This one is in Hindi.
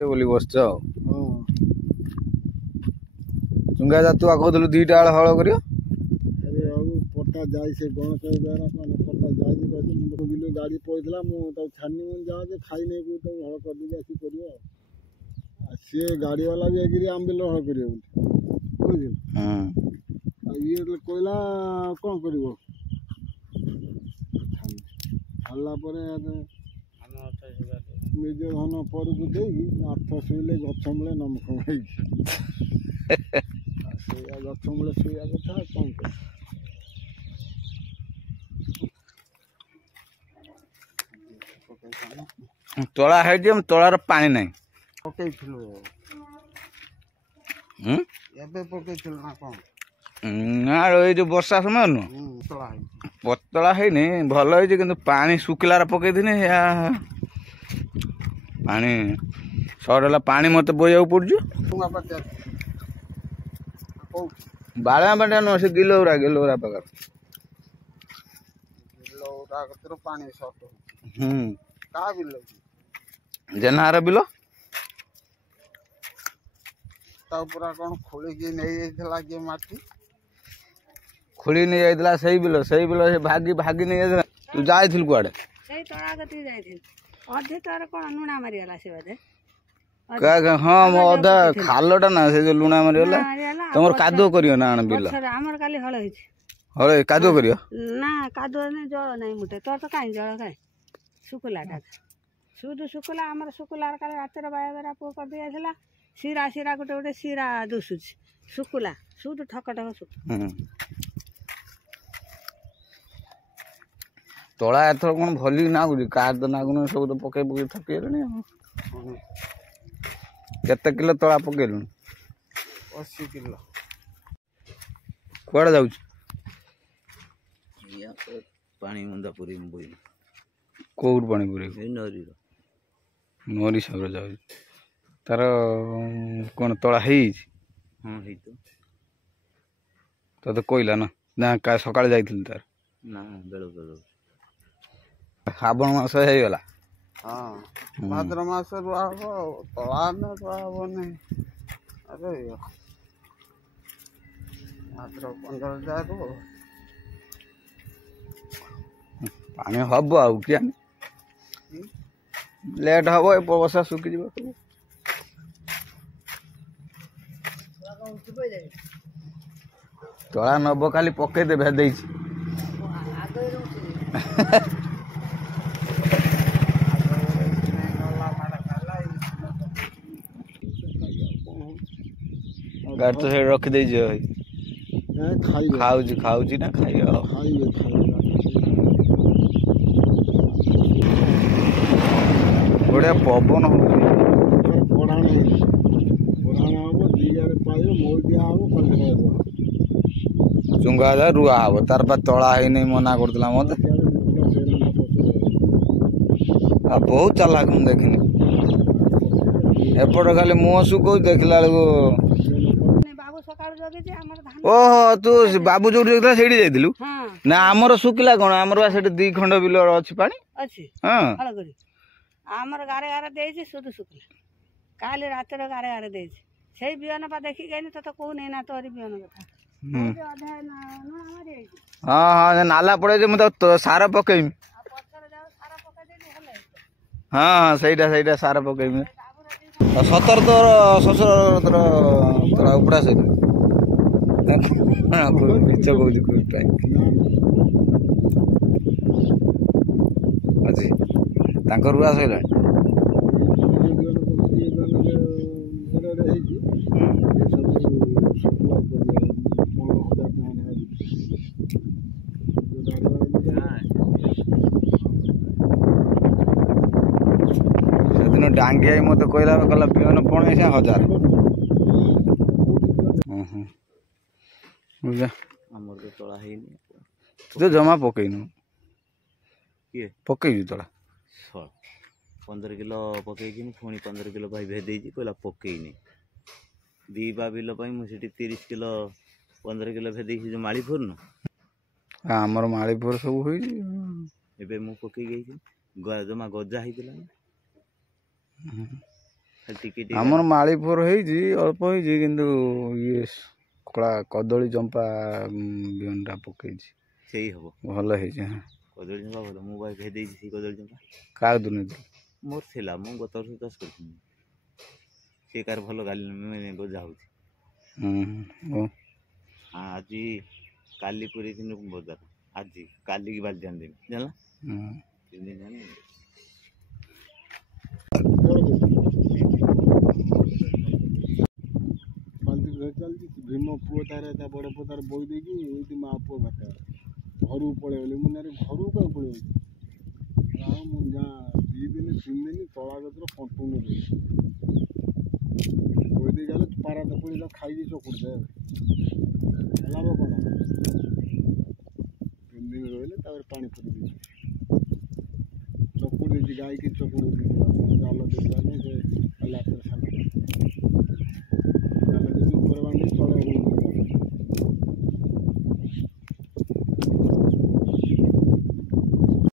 बोली बस चुंगा जा तू कहलु 2टा बेले हल कर पट्टा जाई से गणेश द्वारा कौन पट्टा जाई मुझे बिलो गाड़ी पड़ता मुझे छानी मन जा खाई नहीं को हल कर दी आसी कर सी गाड़ी वाला भी आगे आम बिल हल कर ये कहला कौन कर निज धन पर को देगी आठ शुले गछ मूले नमक गछ मूले शुआ कथा कौन कर तोला है तोलार पानी नहीं पकईलु ना कौन ना ये जो वर्षा समय नु पतला है भल है कि पानी शुखिलार पकई थी पानी सर पानी मत बोया पड़ू बाड़ा बाटा नुह से गिलोरा पाकर पानी जेनार बिल पूरा कौन खोल नहीं माटी खोली नहीं जाइला सही बिल से भागी भागी नहीं जाइला तू जाइथिल कुआडे सही तोड़ा गति जाइथिल अधे तोर कोन लुणा मारी गला से बदे का हां मो अधा खालटा ना से जो लुणा मारी गला तमर कादो करियो ना आन बिल हमर खाली हळ होई हळ कादो करियो ना कादो ने जळ नाही मुटे तोर तो काई जळ काय सुकुलाटा सुदु सुकुला हमर सुकुलार काले रातर बायबरा पो कर दियाथिला सिरा सिरा गोटे गोटे सिरा दुसुच सुकुला सुदु ठक ठक सुक तोला एथर कौन भली नागुरी कार तो नागुन सब तो पके पके थकेलुनी केते किलो तोला पकेलुनी 80 किलो कुआडे जाउछ या पानी मुंदा पुरी बोई कोउर पानी पुरी नरी नरी सब जाउ तार कौन तोला है हाँ है तो कहला ना ना का सकाळ जाइथिल तार ना बेलो बेलो श्रावण मास होगला हाँ भाद्र मास रुआ तला न रुआ नहीं अरे भाद्र 15 जाए पानी हम आउ क्या लेट हम वर्षा सुखी सब तला नब खाली पकईदे भेद गाड़ी तो से रख दे खाऊ ना खाई बढ़िया पवन हो चुंगा जा रुआ हम तार तला है नहीं मना करला मत बहुत चालाक मुझे देखनी एपट खाली मुह सुख देखला ओहो तू बाबू जो देखला सेठी जाइथिलु ना हमर सुखिला कोन हमर बा सेठी 2 खंड बिल अछि पानी अछि हां हळ करी हमर गारे गारे देछि सुदु सुखिला काले रातर गारे गारे देछि सेई बियन पा देखि गइनी त को नै ना तोरी बियन कथा अधा ना मारी आइ हां हां नाला पड़े जे म त सारा पकई पत्थर जाओ सारा पका देनी हले हां हां सहीटा सारा पकई सतर तोर ससुर तोर उपड़ा से मिच कह अच्छी रुआ सैला से डांगी आई मत कहला कहला बिहन पणे 1000 तला है तो जमा पकईनु किए पकईजु तला 15 किलो पकई पुणी 15 किलो भाई भेद कहला पकईनी दीपा बिल मुझे 30 किलो 15 किलो भेदी जो माड़ी फुरनु आमर माड़ी फोर सब हुई एबे मु पकई गई जमा गजा होइतिला खाली टिके टिके आमर माड़ी फोर होई अल्प होई किंतु ये कड़ा कदली चंपा बिहनटा पकई सेही हबो भल है कदली चंपा भल मु भाई भेदी सी कदली चंपा का दुर्नीति मोर थिला मु गत वर्ष चाष करथिनी से कार भल गाली मैंने गजा होउछि आज काली पूरी दिन बजार आज काली की बाल्टी आन दिन जानला 3 दिन जाने बाल्टी घर चलती भीम पुओ तार बड़ पुओ तार बोई देकी माँ पुओ भेट घर पलि मुझे घर कहीं पलि मुझे 2 दिन 3 दिन तला गतर कंटिन्यू रही बोई दे गले पारा तपुड़ी खाई चकुड़ दे लाभ कौन 3 दिन रही पानी पुरी चकुड़ गाई की चकुड़ जाल दे